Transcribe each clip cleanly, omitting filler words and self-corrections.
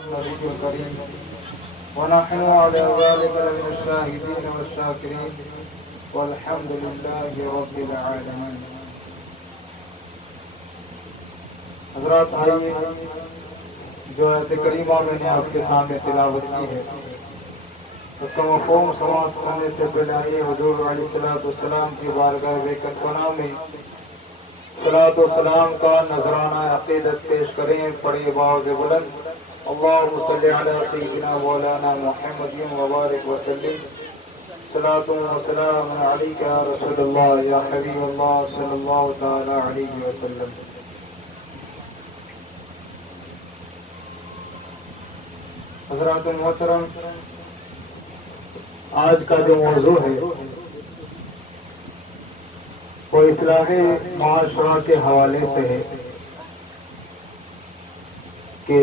النبي الكريم ونحن على ذلك لمن الشاهدين والشاكرين والحمد لله رب العالمين. حضرات آئیے جو آیت کریمہ میں نے آپ کے سامنے تلاوت کی ہے اس کا مفہوم سماعت کرنے سے پہلے آئیے حضور علیہ الصلوۃ والسلام کی بارگاہ بیکت پناہ میں صلاۃ و سلام کا نذرانہ عقیدت پیش کریں. پڑھیے باوز بلند اللہم صلی علی سیدنا مولانا محمد وبارک وسلم. صلاۃ و سلام علیک یا رسول اللہ یا حبیب اللہ صلی اللہ تعالی علیہ وسلم. حضرات محترم، آج کا جو موضوع ہے وہ اصلاح معاشرہ کے حوالے سے ہے کہ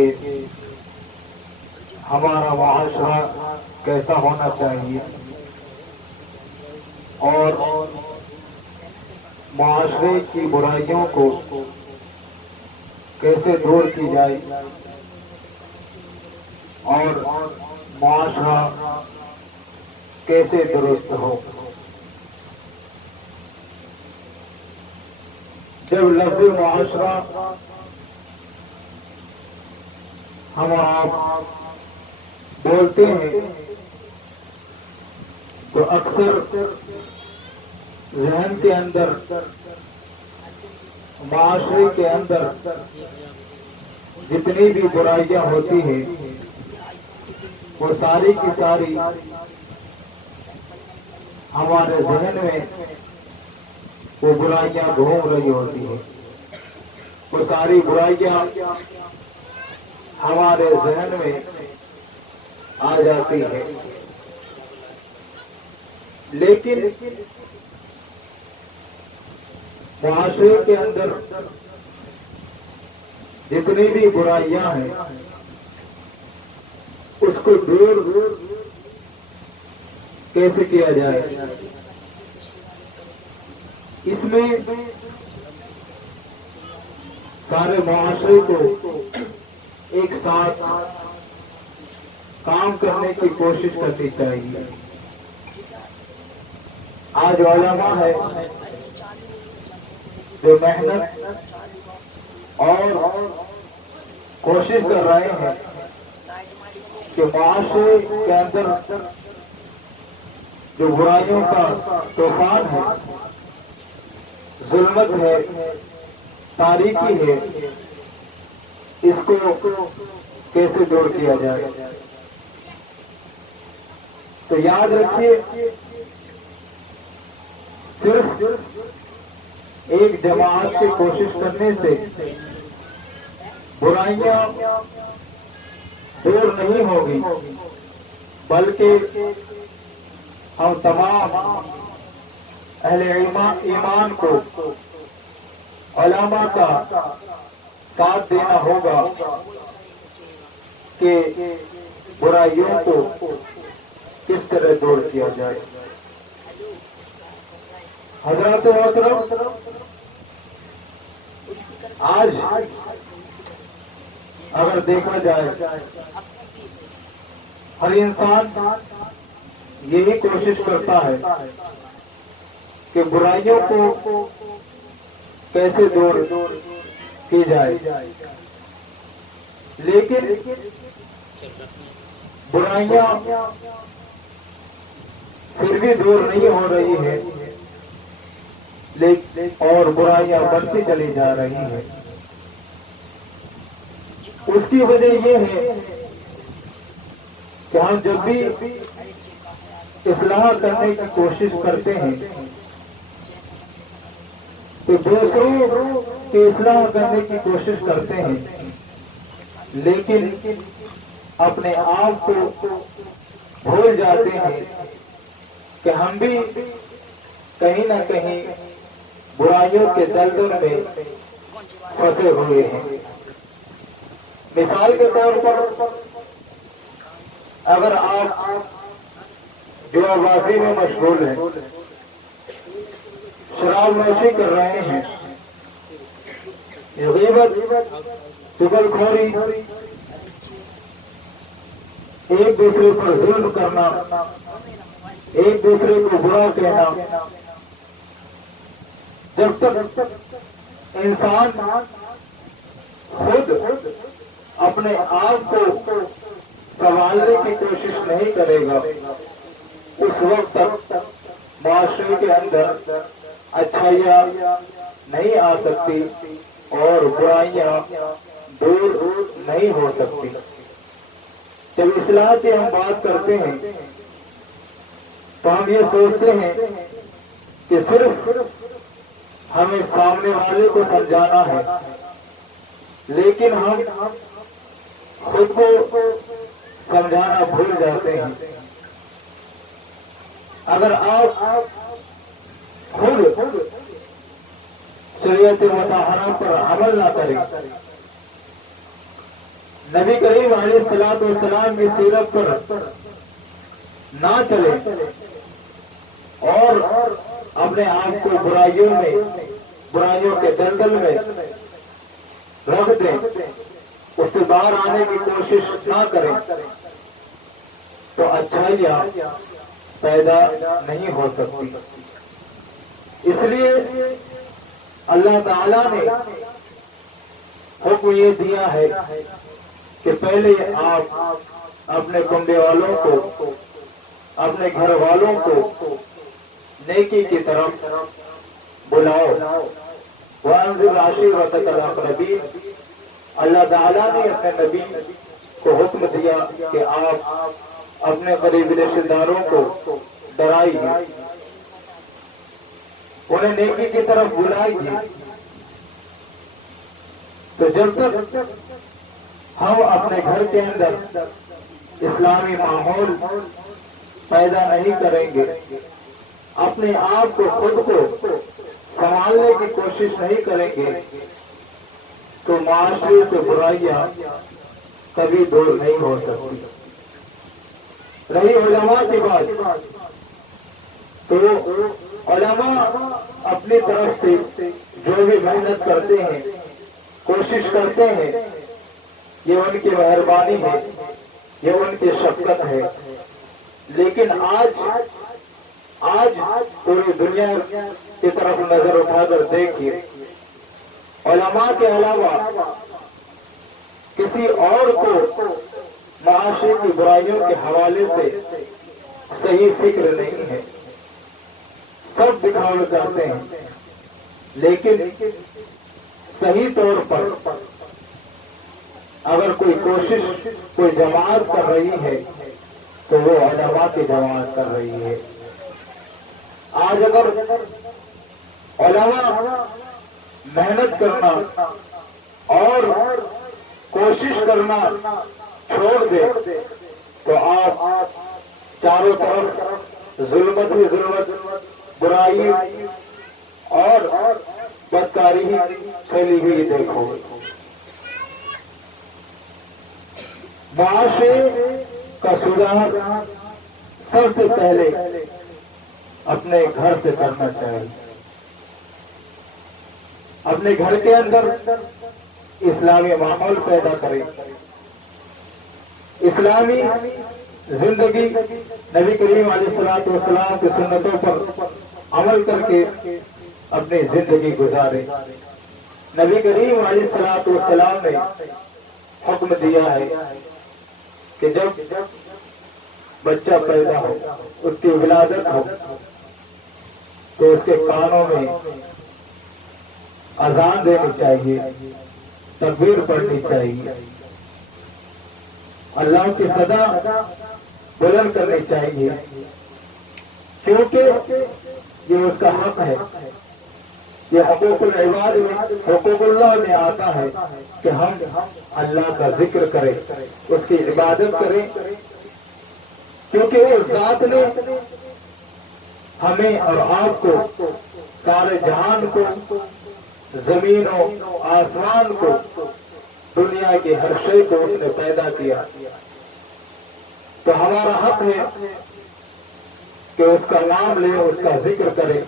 ہمارا معاشرہ کیسا ہونا چاہیے اور معاشرے کی برائیوں کو کیسے دور کی جائے اور معاشرہ کیسے درست ہو. جب لفظ معاشرہ ہم آپ بولتے ہیں تو اکثر ذہن کے اندر معاشرے کے اندر جتنی بھی برائیاں ہوتی ہیں وہ ساری کی ساری ہمارے ذہن میں وہ برائیاں گھوم رہی ہوتی ہیں. وہ ساری برائیاں ہمارے ذہن میں آ جاتی ہے، لیکن معاشرے کے اندر جتنی بھی برائیاں ہیں اس کو دور کیسے کیا جائے. اس میں سارے معاشرے کو ایک ساتھ کام کرنے کی کوشش کرنی چاہیے. آج علماء ہے جو محنت اور کوشش کر رہے ہیں کہ معاشرے کے اندر جو برائیوں کا طوفان ہے، ظلمت ہے، تاریکی ہے، اس کو کیسے دور کیا جائے. تو یاد رکھیے صرف ایک جماعت سے کوشش کرنے سے برائیاں دور نہیں ہوگی، بلکہ ہم تمام اہل ایمان کو علماء کا ساتھ دینا ہوگا کہ برائیوں کو کس طرح دور کیا جائے. حضرات محترم، آج اگر دیکھا جائے ہر انسان یہی کوشش کرتا ہے کہ برائیوں کو کیسے دور کی جائے، لیکن برائیاں پھر بھی دور نہیں ہو رہی ہے اور برائیاں بڑھتی چلی جا رہی ہیں. اس کی وجہ یہ ہے کہ ہم جب بھی اصلاح کرنے کی کوشش کرتے ہیں تو دوسروں کی اصلاح کرنے کی کوشش کرتے ہیں، لیکن اپنے آپ کو بھول جاتے ہیں کہ ہم بھی کہیں نہ کہیں برائیوں کے دلدل میں پھنسے ہوئے ہیں. مثال کے طور پر اگر آپ جوا بازی میں مشغول ہیں، شراب نوشی کر رہے ہیں، غیبت چغل خوری ایک دوسرے پر ظلم کرنا، ایک دوسرے کو برا کہنا، جب تک انسان خود اپنے آپ کو سنبھالنے کی کوشش نہیں کرے گا، اس وقت تک معاشرے کے اندر اچھائیاں نہیں آ سکتی اور برائیاں دور نہیں ہو سکتی۔ جب اصلاح کی ہم بات کرتے ہیں تو ہم یہ سوچتے ہیں کہ صرف ہمیں سامنے والے کو سمجھانا ہے، لیکن ہم خود کو سمجھانا بھول جاتے ہیں۔ اگر آپ خود شریعت مطہرہ پر عمل نہ کریں، نبی کریم علیہ الصلوۃ والسلام کی سیرت پر نہ چلے اور اپنے آپ کو برائیوں کے دلدل میں رکھ دیں، اس سے باہر آنے کی کوشش نہ کریں، تو اچھائیاں پیدا نہیں ہو سکتی۔ اس لیے اللہ تعالیٰ نے حکم یہ دیا ہے کہ پہلے آپ اپنے کنبے والوں کو، اپنے گھر والوں کو نیکی کی طرف بلاؤ۔ وَأَنذِرْ عَشِيرَتَكَ الْأَقْرَبِينَ، اللہ تعالیٰ نے اپنے نبی کو حکم دیا کہ آپ اپنے قریبی رشتہ داروں کو ڈرائیے، انہیں نیکی کی طرف بلائیے۔ تو جب تک ہم اپنے گھر کے اندر اسلامی ماحول پیدا نہیں کریں گے، اپنے آپ کو خود کو سنبھالنے کی کوشش نہیں کریں گے، تو معاشرے سے برائیاں کبھی دور نہیں ہو سکتی۔ رہی علماء کی بات، تو علماء اپنی طرف سے جو بھی محنت کرتے ہیں، کوشش کرتے ہیں، یہ ان کی مہربانی ہے، یہ ان کی شفقت ہے۔ لیکن آج پوری دنیا کی طرف نظر اٹھا کر دیکھیے، علماء کے علاوہ کسی اور کو معاشرے کی برائیوں کے حوالے سے صحیح فکر نہیں ہے۔ سب دکھاوے کرتے ہیں، لیکن صحیح طور پر اگر کوئی کوشش کوئی جماعت کر رہی ہے تو وہ علماء کی جماعت کر رہی ہے۔ آج اگر علماء محنت کرنا اور کوشش کرنا چھوڑ دے تو آپ چاروں طرف ظلمت ہی ظلمت، برائی اور بدکاری ہی پھیلی ہوئی دیکھو گے۔ معاشرے کا سدھار سب سے پہلے اپنے گھر سے کرنا چاہیے۔ اپنے گھر کے اندر اسلامی ماحول پیدا کریں، اسلامی زندگی، نبی کریم علیہ الصلوۃ والسلام کی سنتوں پر عمل کر کے اپنی زندگی گزارے۔ نبی کریم علیہ الصلوۃ والسلام نے حکم دیا ہے کہ جب بچہ پیدا ہو، اس کی ولادت ہو، تو اس کے کانوں میں اذان دینی چاہیے، تکبیر پڑھنی چاہیے، اللہ کی صدا بلند کرنی چاہیے، کیونکہ یہ اس کا حق ہے۔ یہ حقوق العباد میں، حقوق اللہ میں آتا ہے کہ ہم اللہ کا ذکر کریں، اس کی عبادت کریں، کیونکہ اس ذات نے ہمیں اور آپ کو، سارے جہان کو، زمین و آسمان کو، دنیا کے ہر شے کو اس نے پیدا کیا، تو ہمارا حق ہے کہ اس کا نام لیں، اس کا ذکر کریں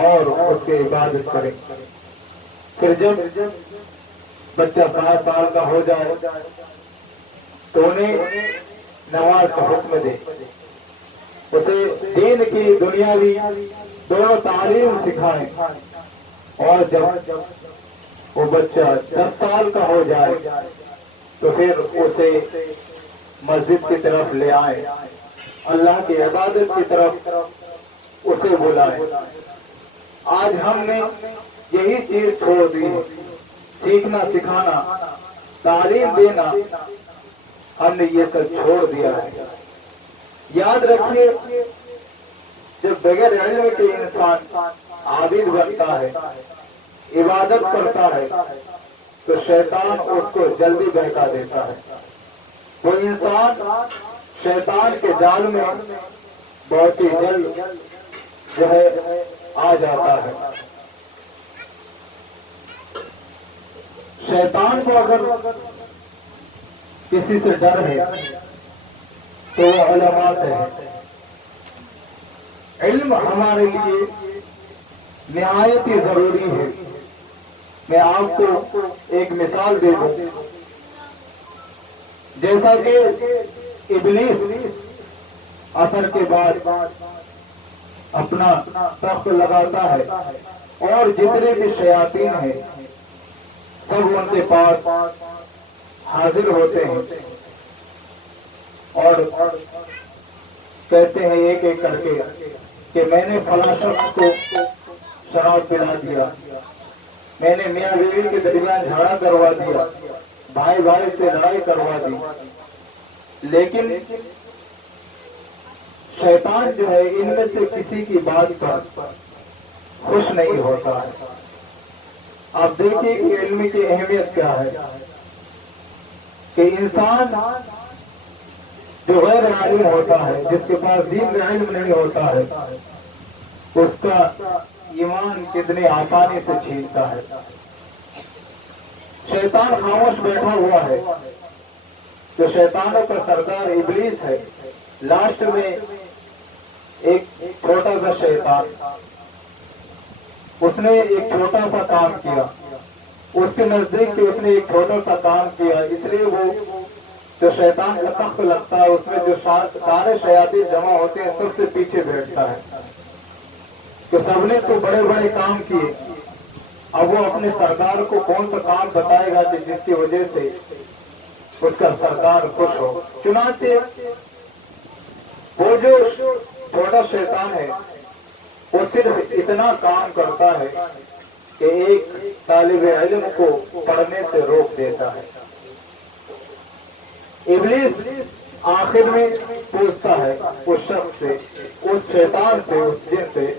اور اس کی عبادت کریں۔ پھر جب بچہ 7 سال کا ہو جائے تو انہیں نماز کا حکم دے، اسے دین کی دنیاوی دونوں تعلیم سکھائیں، اور جب وہ بچہ 10 سال کا ہو جائے تو پھر اسے مسجد کی طرف لے آئے، اللہ کی عبادت کی طرف اسے بلائے۔ آج ہم نے یہی چیز چھوڑ دی، سیکھنا سکھانا، تعلیم دینا، ہم نے یہ سب چھوڑ دیا ہے۔ یاد رکھیے، جب بغیر علم کے انسان عابد بنتا ہے، عبادت کرتا ہے، تو شیطان اس کو جلدی بہکا دیتا ہے۔ وہ انسان شیطان کے جال میں بہت ہی جلد جو ہے آ جاتا ہے۔ شیطان کو اگر کسی سے ڈر ہے تو وہ علماء سے ہے۔ علم ہمارے لیے نہایت ہی ضروری ہے۔ میں آپ کو ایک مثال دے دوں، جیسا کہ ابلیس عصر کے بعد اپنا تخت لگاتا ہے اور جتنے بھی شیاطین ہیں سب ان کے پاس حاضر ہوتے ہیں اور کہتے ہیں ایک ایک کر کے کہ میں نے فلاں شخص کو شراب پلا دیا، میں نے میاں بیوی کے درمیان جھگڑا کروا دیا، بھائی بھائی سے لڑائی کروا دی۔ لیکن شیطان جو ہے ان میں سے کسی کی بات پر خوش نہیں ہوتا ہے۔ آپ دیکھیے کہ علم کی اہمیت کیا ہے، کہ انسان جو غیر عالم ہوتا ہے، جس کے پاس دین کا علم نہیں ہوتا ہے، اس کا ایمان کتنی آسانی سے چھینتا ہے۔ شیطان خاموش بیٹھا ہوا ہے، جو شیطانوں کا سردار ابلیس ہے۔ لاسٹ میں ایک چھوٹا سا شیطان، اس نے ایک چھوٹا سا کام کیا، اس کے نزدیک کہ اس نے ایک چھوٹا سا کام کیا، اس لیے وہ جو شیطان کا تخت لگتا ہے اس میں جو سارے شیاطین جمع ہوتے ہیں سب سے پیچھے بیٹھتا ہے، کہ سب نے تو بڑے بڑے کام کیے، اب وہ اپنے سردار کو کون سا کام بتائے گا کہ جس کی وجہ سے اس کا سردار خوش ہو۔ چنانچہ وہ جو چھوٹا شیطان ہے وہ صرف اتنا کام کرتا ہے کہ ایک طالب علم کو پڑھنے سے روک دیتا ہے۔ ابلیس آخر میں پوچھتا ہے اس شخص سے، اس شیطان سے، اس جن سے،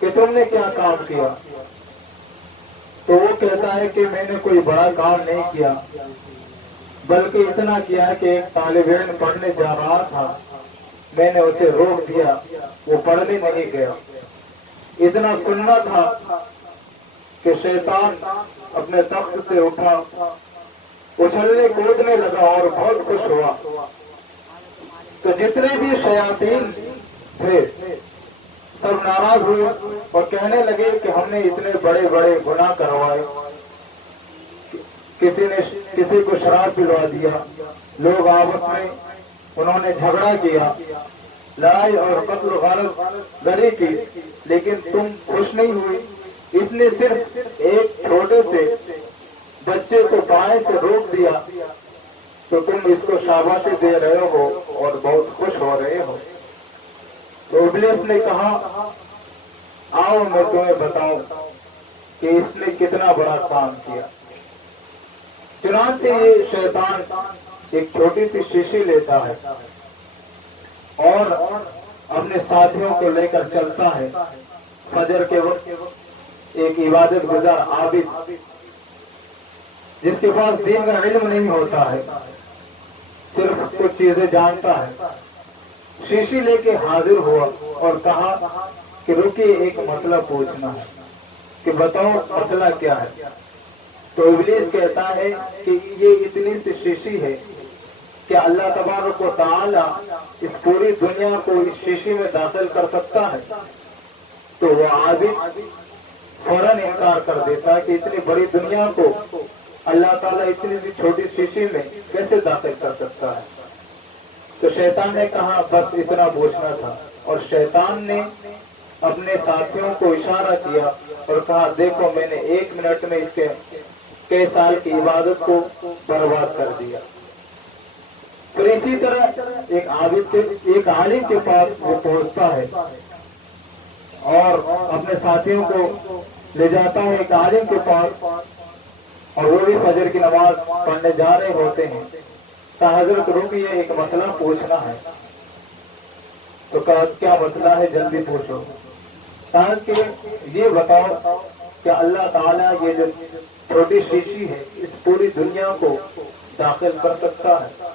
کہ تم نے کیا کام کیا؟ تو وہ کہتا ہے کہ میں نے کوئی بڑا کام نہیں کیا، بلکہ اتنا کیا کہ ایک طالب علم پڑھنے جا رہا تھا، میں نے اسے روک دیا، وہ پڑھنے نہیں گیا۔ اتنا سننا تھا کہ شیطان اپنے تخت سے اٹھا، اچھلنے کودنے لگا اور بہت خوش ہوا۔ تو جتنے بھی شیاطین تھے سب ناراض ہوئے اور کہنے لگے کہ ہم نے اتنے بڑے بڑے گناہ کروائے، کسی نے کسی کو شراب پلوا دیا، لوگ آپس میں انہوں نے جھگڑا کیا، لڑائی اور قتل و غارت گری کی، لیکن تم خوش نہیں ہوئی۔ اس نے صرف ایک چھوٹے سے بچے کو بائیں سے روک دیا تو تم اس کو شاباشی دے رہے ہو اور بہت خوش ہو رہے ہو۔ تو ابلیس نے کہا آؤ میں تمہیں بتاؤں کہ اس نے کتنا بڑا کام کیا۔ چنانچہ یہ شیطان ایک چھوٹی سی شیشی لیتا ہے اور اپنے ساتھیوں کو لے کر چلتا ہے۔ فجر کے وقت ایک عبادت گزار عابد جس کے پاس دین کا علم نہیں ہوتا ہے، صرف کچھ چیزیں جانتا ہے، شیشی لے کے حاضر ہوا اور کہا کہ رکیے ایک مسئلہ پوچھنا ہے، کہ بتاؤ مسئلہ کیا ہے؟ تو ابلیس کہتا ہے کہ یہ اتنی سی شیشی ہے کہ اللہ تبارک و تعالی اس پوری دنیا کو اس شیشی میں داخل کر سکتا ہے؟ تو وہ عابد فوراً انکار کر دیتا ہے کہ اتنی بڑی دنیا کو اللہ تعالیٰ اتنی سی چھوٹی شیشی میں کیسے داخل کر سکتا ہے؟ تو شیطان نے کہا بس اتنا پوچھنا تھا، اور شیطان نے اپنے ساتھیوں کو اشارہ کیا اور کہا دیکھو میں نے 1 منٹ میں اس کے کئی سال کی عبادت کو برباد کر دیا۔ پھر اسی طرح ایک عالم کے پاس وہ پہنچتا ہے اور اپنے ساتھیوں کو لے جاتا ہے ایک عالم کے پاس، اور وہ بھی فجر کی نماز پڑھنے جا رہے ہوتے ہیں۔ تو حضرت رکیے ایک مسئلہ پوچھنا ہے۔ تو کہا کیا مسئلہ ہے، جلدی پوچھو۔ کہا کہ یہ بتاؤ کہ اللہ تعالیٰ یہ جو چھوٹی شیشی ہے اس پوری دنیا کو داخل کر سکتا ہے؟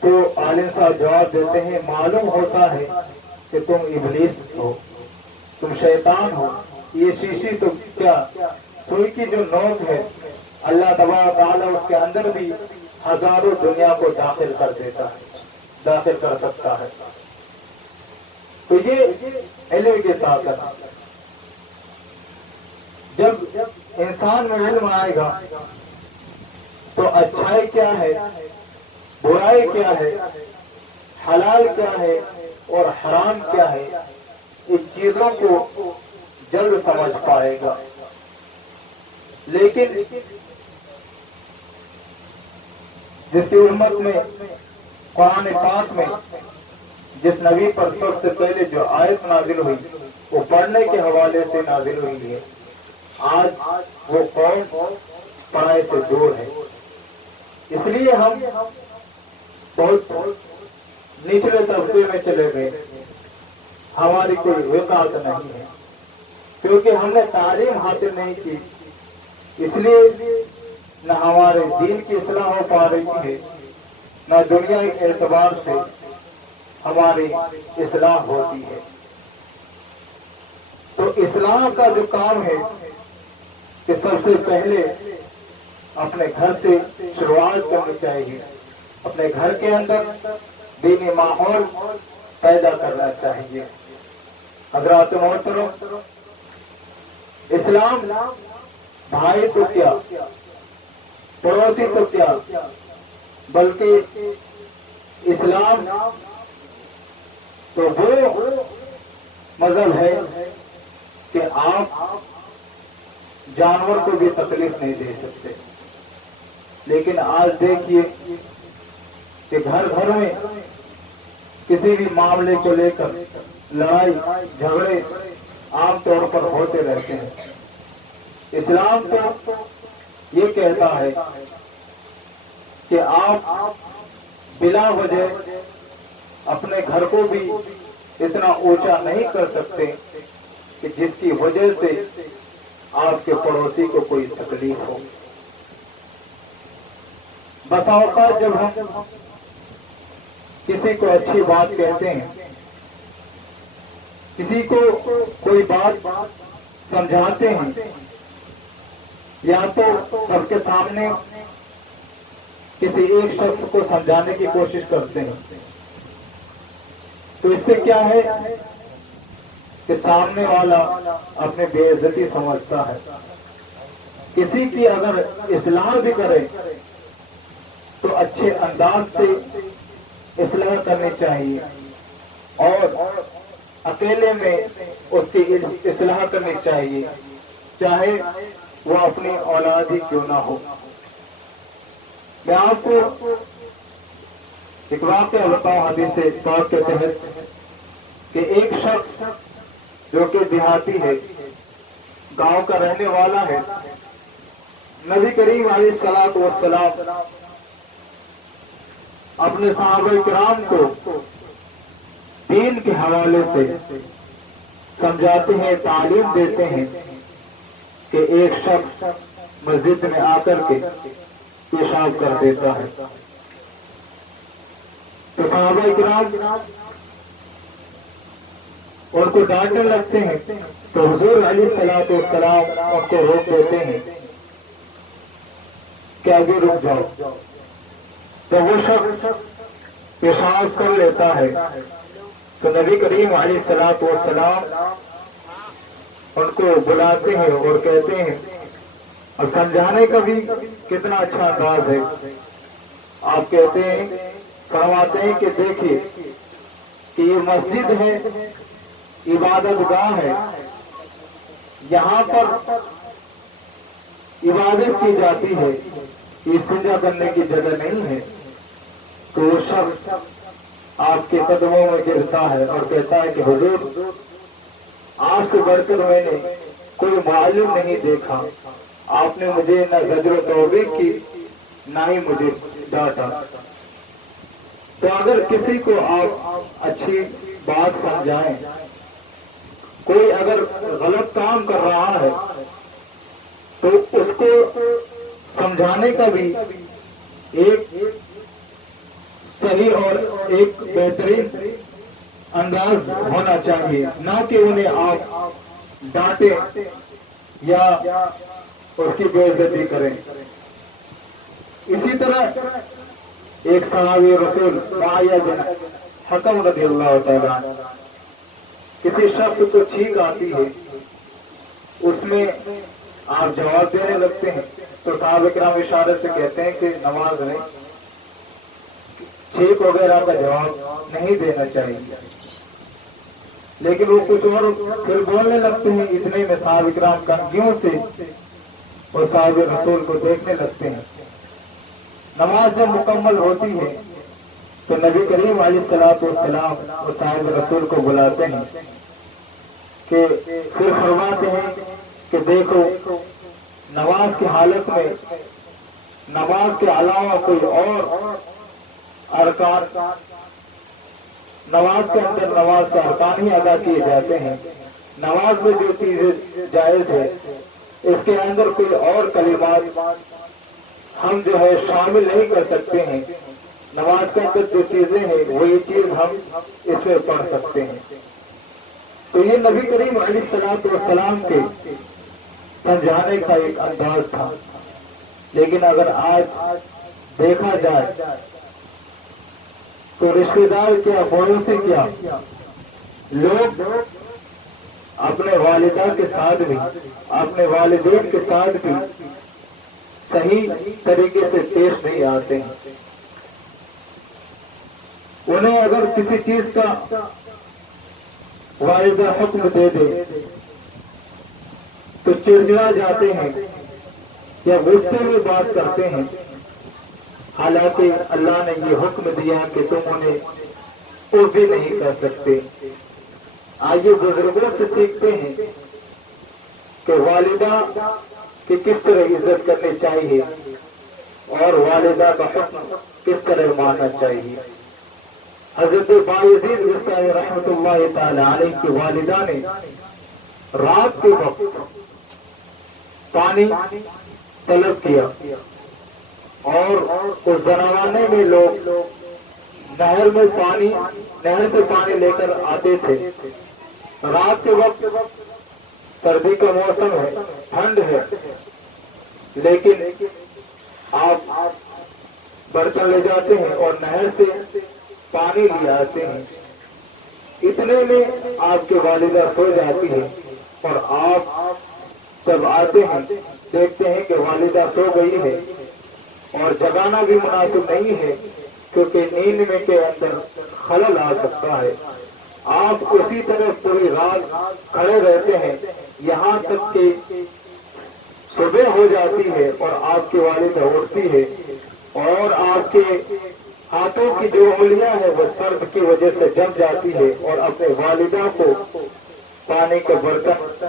تو عالم صاحب جواب دیتے ہیں معلوم ہوتا ہے کہ تم ابلیس ہو، تم شیطان ہو، یہ شیشی تو کیا سوئی کی جو نوک ہے اللہ تبارک تعالیٰ اس کے اندر بھی ہزاروں دنیا کو داخل کر دیتا ہے، داخل کر سکتا ہے۔ تو یہ علم کی طاقت ہے۔ جب انسان میں علم آئے گا تو اچھائی کیا ہے، برائی کیا ہے، حلال کیا ہے اور حرام کیا ہے، ان چیزوں کو جلد سمجھ پائے گا۔ لیکن جس کی امت میں قرآن پاک میں جس نبی پر سب سے پہلے جو آیت نازل ہوئی وہ پڑھنے کے حوالے سے نازل ہوئی ہے، آج وہ قوم پڑھائی سے دور ہے۔ اس لیے ہم بہت نچلے طبقے میں چلے گئے، ہماری کوئی وقت نہیں ہے کیونکہ ہم نے تعلیم حاصل نہیں کی، اس لیے نہ ہمارے دین کی اصلاح ہو پا رہی ہے، نہ دنیا کے اعتبار سے ہماری اصلاح ہوتی ہے۔ تو اصلاح کا جو کام ہے کہ سب سے پہلے اپنے گھر سے شروعات کرنی چاہیے، اپنے گھر کے اندر دینی ماحول پیدا کرنا چاہیے۔ حضرات محترم، اسلام بھائی تو کیا، پڑوسی تو کیا، بلکہ اسلام تو وہ مذہب ہے کہ آپ جانور کو بھی تکلیف نہیں دے سکتے۔ لیکن آج دیکھیے کہ گھر گھر میں کسی بھی معاملے کو لے کر لڑائی جھگڑے عام طور پر ہوتے رہتے ہیں۔ اسلام تو یہ کہتا ہے کہ آپ بلا وجہ اپنے گھر کو بھی اتنا اونچا نہیں کر سکتے کہ جس کی وجہ سے آپ کے پڑوسی کو کوئی تکلیف ہو۔ بسا اوقات جب ہم کسی کو اچھی بات کہتے ہیں، کسی کو کوئی بات سمجھاتے ہیں، یا تو سب کے سامنے کسی ایک شخص کو سمجھانے کی کوشش کرتے ہیں، تو اس سے کیا ہے کہ سامنے والا اپنے بے عزتی سمجھتا ہے۔ کسی کی اگر اصلاح بھی کرے تو اچھے انداز سے اصلاح کرنی چاہیے، اور اکیلے میں اس کی اصلاح کرنی چاہیے، چاہے وہ اپنی اولاد ہی کیوں نہ ہو۔ میں آپ کو ایک واقعہ بتاؤں حدیث پاک کے تحت کہ ایک شخص جو کہ دیہاتی ہے، گاؤں کا رہنے والا ہے، نبی کریم علیہ الصلوۃ والسلام اپنے صحابہ کرام کو دین کے حوالے سے سمجھاتے ہیں، تعلیم دیتے ہیں کہ ایک شخص مسجد میں آ کر کے پیشاب کر دیتا ہے، تو صحابہ کرام ان کو ڈانٹنے لگتے ہیں، تو حضور علیہ الصلوۃ والسلام ان کو روک دیتے ہیں کہ ابھی رک جاؤ۔ تو وہ شخص پیشاب کر لیتا ہے تو نبی کریم علیہ الصلوۃ والسلام ان کو بلاتے ہیں اور کہتے ہیں، اور سمجھانے کا بھی کتنا اچھا انداز ہے، آپ کہتے ہیں، فرماتے ہیں کہ دیکھیے کہ یہ مسجد ہے، عبادت گاہ ہے، یہاں پر عبادت کی جاتی ہے، استنجا کرنے کی جگہ نہیں ہے۔ تو وہ شخص آپ کے قدموں میں گرتا ہے اور کہتا ہے کہ حضور، آپ سے بڑھ کر میں نے کوئی معلم نہیں دیکھا، آپ نے مجھے نہ زجر و توبیخ کی نہ ہی مجھے ڈانٹا۔ تو اگر کسی کو آپ اچھی بات سمجھائیں، کوئی اگر غلط کام کر رہا ہے تو اس کو سمجھانے کا بھی ایک صحیح اور ایک بہترین انداز ہونا چاہیے، نہ کہ انہیں آپ ڈانٹے یا اس کی بے عزتی کریں۔ اسی طرح ایک صحابی رسول معاویہ بن حکم رضی اللہ تعالیٰ عنہ، کسی شخص کو چھینک آتی ہے، اس میں آپ جواب دینے لگتے ہیں تو صحابہ کرام اشارے سے کہتے ہیں کہ نماز میں چھینک وغیرہ کا جواب نہیں دینا چاہیے، لیکن وہ کچھ اور پھر بولنے لگتے ہیں۔ اتنے میں صحابہ کرام کنگھیوں سے اور صاحب رسول کو دیکھنے لگتے ہیں۔ نماز جب مکمل ہوتی ہے تو نبی کریم علیہ الصلوۃ والسلام اور صاحب رسول کو بلاتے ہیں کہ پھر فرماتے ہیں کہ دیکھو، نماز کی حالت میں نماز کے علاوہ کوئی اور ارکان، نماز کے اندر نماز کے ارکان ہی ادا کیے جاتے ہیں، نماز میں جو چیزیں جائز ہے اس کے اندر کوئی اور کلمات ہم جو ہے شامل نہیں کر سکتے ہیں۔ نماز کے اندر جو چیزیں ہیں وہی چیز ہم اس میں پڑھ سکتے ہیں۔ تو یہ نبی کریم علیہ الصلوۃ والسلام کے سمجھانے کا ایک انداز تھا۔ لیکن اگر آج دیکھا جائے تو رشتے دار کیا، بڑوں سے کیا، لوگ اپنے والدہ کے ساتھ بھی، اپنے والدین کے ساتھ بھی صحیح طریقے سے پیش نہیں آتے ہیں۔ انہیں اگر کسی چیز کا والدہ حکم دے دے تو چڑچڑا جاتے ہیں یا غصے میں بات کرتے ہیں، حالانکہ اللہ نے یہ حکم دیا کہ تم انہیں وہ بھی نہیں کر سکتے۔ آئیے بزرگوں سے سیکھتے ہیں کہ والدہ کی کس طرح عزت کرنی چاہیے اور والدہ کا حکم کس طرح ماننا چاہیے۔ حضرت بایزید بستامی رحمۃ اللہ تعالی علیہ کی والدہ نے رات کے وقت پانی طلب کیا اور اس زمانے میں لوگ نہر سے پانی لے کر آتے تھے۔ رات کے وقت سردی کا موسم ہے، ٹھنڈ ہے، لیکن آپ برتن لے جاتے ہیں اور نہر سے پانی لے آتے ہیں۔ اتنے میں آپ کی والدہ سو جاتی ہے اور آپ جب آتے ہیں دیکھتے ہیں کہ والدہ سو گئی ہے، اور جگانا بھی مناسب نہیں ہے کیونکہ نیند میں کے اندر خلل آ سکتا ہے۔ آپ اسی طرح پوری رات کھڑے رہتے ہیں یہاں تک کہ صبح ہو جاتی ہے اور آپ کی والدہ اٹھتی ہے اور آپ کے ہاتھوں کی جو انگلیاں ہیں وہ سرد کی وجہ سے جم جاتی ہے، اور اپنے والدہ کو پانی کے برتن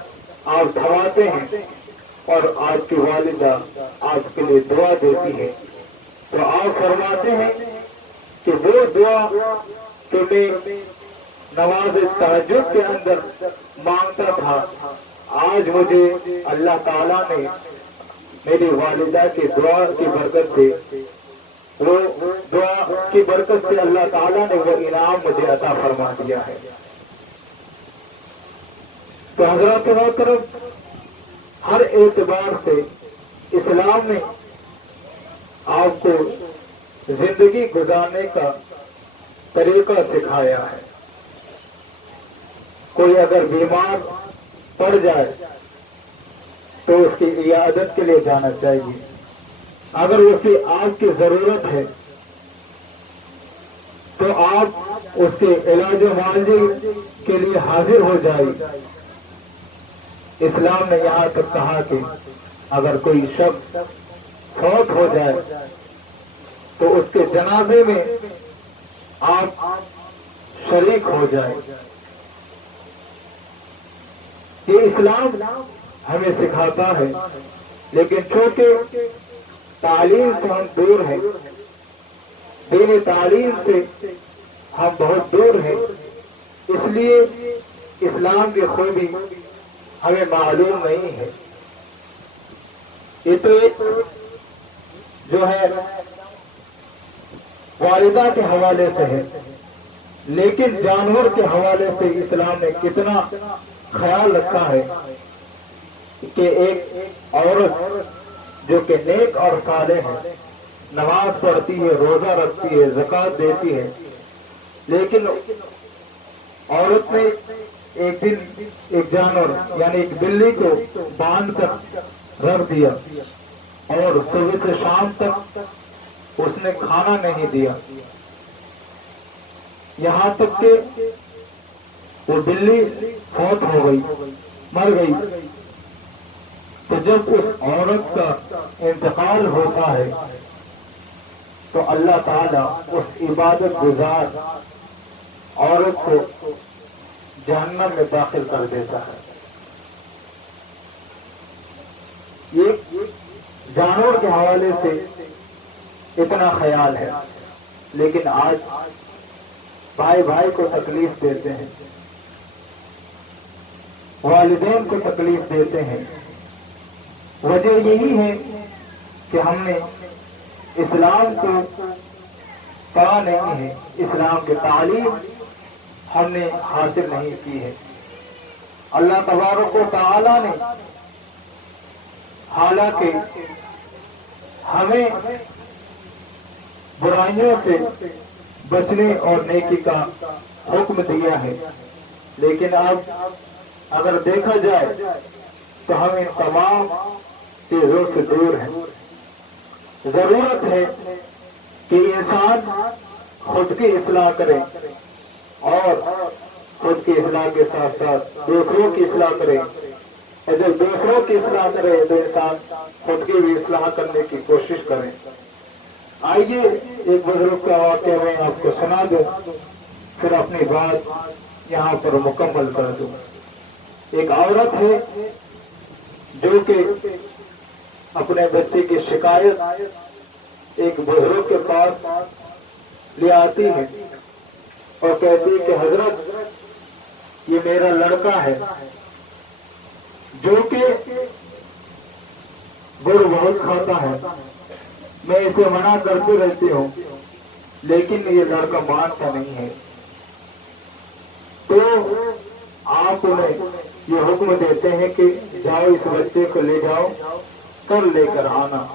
آپ تھماتے ہیں اور آپ کی والدہ آپ کے لیے دعا دیتی ہے۔ تو آپ فرماتے ہیں کہ وہ دعا کہ میں نماز تہجد کے اندر مانگتا تھا، آج مجھے اللہ تعالیٰ نے میری والدہ کی دعا کی برکت سے، وہ دعا کی برکت سے اللہ تعالیٰ نے وہ انعام مجھے عطا فرما دیا ہے۔ تو حضرات محترم، ہر اعتبار سے اسلام نے آپ کو زندگی گزارنے کا طریقہ سکھایا ہے۔ کوئی اگر بیمار پڑ جائے تو اس کی عیادت کے لیے جانا چاہیے۔ اگر اسے آپ کی ضرورت ہے تو آپ اس کے علاج و معالجے کے لیے حاضر ہو جائے۔ اسلام نے یہاں تک کہا کہ اگر کوئی شخص فوت ہو جائے تو اس کے جنازے میں آپ شریک ہو جائے۔ یہ اسلام ہمیں سکھاتا ہے، لیکن چونکہ تعلیم سے ہم دور ہیں، دینی تعلیم سے ہم بہت دور ہیں، اس لیے اسلام کی خوبی ہمیں معلوم نہیں ہے۔ یہ تو ایک جو ہے والدہ کے حوالے سے ہے، لیکن جانور کے حوالے سے اسلام نے کتنا خیال رکھا ہے کہ ایک عورت جو کہ نیک اور صالح ہے، نماز پڑھتی ہے، روزہ رکھتی ہے، زکوٰۃ دیتی ہے، لیکن عورت نے ایک دن ایک جانور یعنی ایک بلی کو باندھ کر رکھ دیا اور صبح سے شام تک اس نے کھانا نہیں دیا، یہاں تک کہ وہ بلی فوت ہو گئی، مر گئی۔ تو جب اس عورت کا انتقال ہوتا ہے تو اللہ تعالیٰ اس عبادت گزار عورت کو جہنم میں داخل کر دیتا ہے۔ یہ جانور کے حوالے سے اتنا خیال ہے، لیکن آج بھائی بھائی کو تکلیف دیتے ہیں، والدین کو تکلیف دیتے ہیں۔ وجہ یہی ہے کہ ہم نے اسلام کو پڑھا نہیں ہے، اسلام کی تعلیم ہم نے حاصل نہیں کی ہے۔ اللہ تبارک و تعالی نے حالانکہ ہمیں برائیوں سے بچنے اور نیکی کا حکم دیا ہے، لیکن اب اگر دیکھا جائے تو ہم ان تمام چیزوں سے دور ہیں۔ ضرورت ہے کہ انسان خود کی اصلاح کرے اور خود کی اصلاح کے ساتھ ساتھ دوسروں کی اصلاح کرے، اور جب دوسروں کی اصلاح کرے تو انسان خود کی بھی اصلاح کرنے کی کوشش کرے۔ آئیے ایک بزرگ کا واقعہ میں آپ کو سنا دوں، پھر اپنی بات یہاں پر مکمل کر دوں۔ ایک عورت ہے جو کہ اپنے بچے کی شکایت ایک بزرگ کے پاس لے آتی ہے اور کہتی ہے کہ حضرت یہ میرا لڑکا ہے جو کہ گڑ بہت کھاتا ہے، میں اسے منع کرتی رہتی ہوں لیکن یہ لڑکا مانتا نہیں ہے، تو آپ انہیں یہ حکم دیتے ہیں کہ جاؤ اس بچے کو لے جاؤ، کل لے کر آنا۔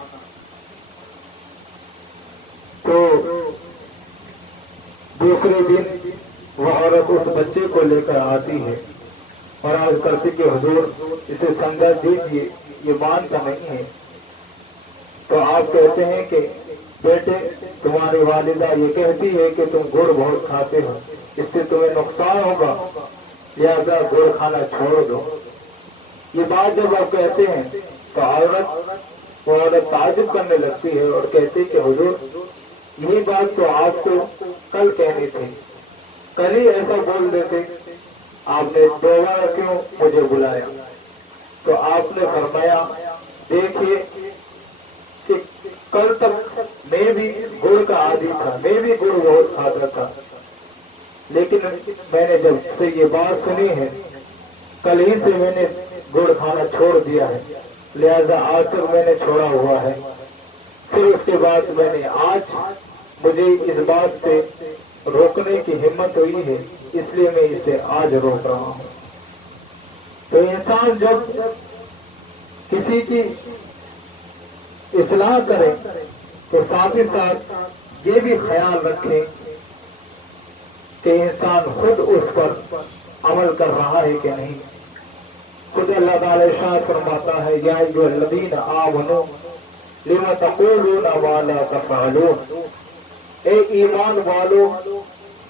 تو دوسرے دن وہ عورت اس بچے کو لے کر آتی ہے اور عرض کرتی کہ حضور اسے سمجھا دیجیے، یہ مانتا نہیں ہے۔ تو آپ کہتے ہیں کہ بیٹے تمہاری والدہ یہ کہتی ہے کہ تم گڑ بہت کھاتے ہو، اس سے تمہیں نقصان ہوگا، لہذا گڑ کھانا چھوڑ دو۔ یہ بات جب آپ کہتے ہیں تو عورت تعجب کرنے لگتی ہے اور کہتی کہ حضور یہ بات تو آپ کو کل کہنی تھی، کل ہی ایسا بول دیتے، آپ نے دوبارہ کیوں مجھے بلایا؟ تو آپ نے فرمایا دیکھیے کہ کل تک میں بھی گڑ کا عادی تھا، میں بھی گڑ بہت کھاتا تھا، لیکن میں نے جب سے یہ بات سنی ہے کل ہی سے میں نے گڑ کھانا چھوڑ دیا ہے، لہذا آج تک میں نے چھوڑا ہوا ہے۔ پھر اس کے بعد میں نے آج مجھے اس بات سے روکنے کی ہمت ہوئی ہے، اس لیے میں اسے آج روک رہا ہوں۔ تو انسان جب کسی کی اصلاح کرے تو ساتھ ہی ساتھ یہ بھی خیال رکھے کہ انسان خود اس پر عمل کر رہا ہے کہ نہیں۔ خود اللہ تعالی ارشاد فرماتا ہے یا ایھا الذین آمنوا لم تقولون ما لا تفعلون، اے ایمان والو